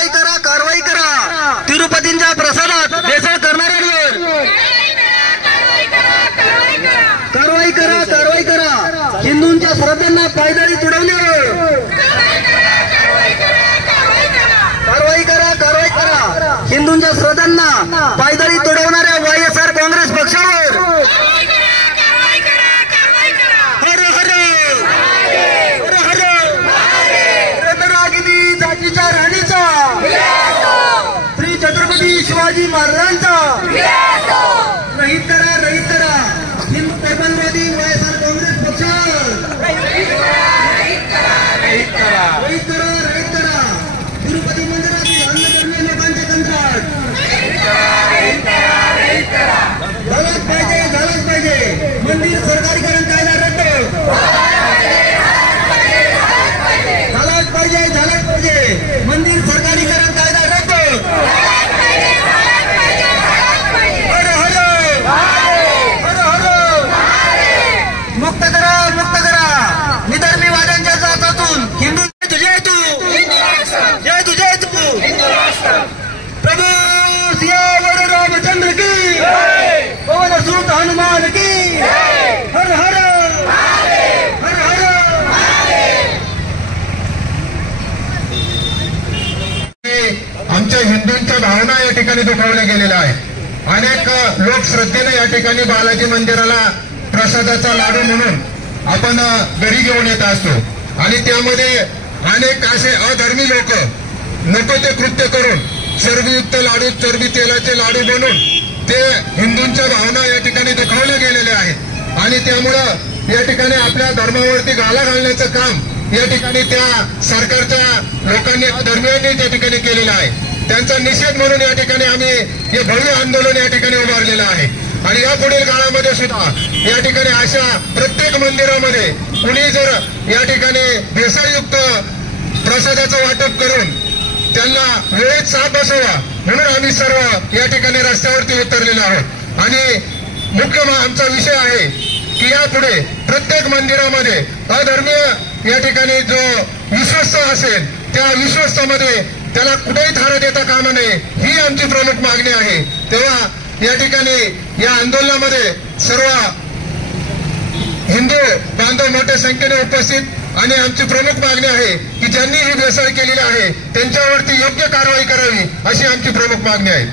कारवाई करा तिरुपतींच्या प्रसादात भेसळ करणाऱ्यांवर कारवाई करा हिंदूंच्या श्रद्धांना पायदळी तुडवण्यावर कारवाई करा हिंदूंच्या श्रद्धांना पायदळी तुडवणाऱ्या YSR काँग्रेस पक्षावर हर हर हर हर रत्नागिरी जातीच्या राणीचा श्री छत्रपती शिवाजी महाराजांचा रहित करा हिंदू कॅबलवादी YSR काँग्रेस पक्षावर रहित करा तिरुपती मंदिरातील अन्नधर्मी लोकांचे कंत्राट झालंच पाहिजे मंदिर सरकारीकरण कायदा रद्द झालंच पाहिजे मंदिर सरकारीकरण कायदा रद्द हर हर मुक्त करा निधर्मीवाद्यांच्या जाचातून हिंदू जय तू प्रभू सियावर रामचंद्र की पवन सुत हनुमान की हर हर आमच्या हिंदूंच्या भावना या ठिकाणी दुखावल्या गेलेल्या आहेत. अनेक लोक श्रद्धेने या ठिकाणी बालाजी मंदिराला प्रसादाचा लाडू म्हणून आपण घरी घेऊन येत असतो आणि त्यामध्ये अनेक असे अधर्मी लोक नको ते कृत्य करून चरबीयुक्त लाडू चरबी तेलाचे लाडू बनवून ते हिंदूंच्या भावना या ठिकाणी दुखावल्या गेलेल्या आहेत आणि त्यामुळं या ठिकाणी आपल्या धर्मावरती घाला घालण्याचं काम या ठिकाणी त्या सरकारच्या लोकांनी धर्मीयांनी त्या ठिकाणी केलेलं आहे. त्यांचा निषेध म्हणून या ठिकाणी आम्ही हे भव्य आंदोलन या ठिकाणी उभारलेलं आहे आणि यापुढील काळामध्ये सुद्धा या ठिकाणी अशा प्रत्येक मंदिरामध्ये कुणी जर या ठिकाणी भेसळयुक्त प्रसादाचं वाटप करून त्यांना वेळेत साथ बसवा म्हणून आम्ही सर्व या ठिकाणी रस्त्यावरती उतरलेलो आहोत आणि मुख्य आमचा विषय आहे की यापुढे प्रत्येक मंदिरामध्ये अधर्मीय या ठिकाणी जो विश्वस्त असेल त्या विश्वस्तामध्ये त्याला कुठेही थारा देता कामा नये ही आमची प्रमुख मागणी आहे. तेव्हा या ठिकाणी या आंदोलनामध्ये सर्व हिंदू बांधव मोठ्या संख्येने उपस्थित आणि आमची प्रमुख मागणी आहे की ज्यांनी ही भेसळ केलेली आहे त्यांच्यावरती योग्य कारवाई करावी अशी आमची प्रमुख मागणी आहे.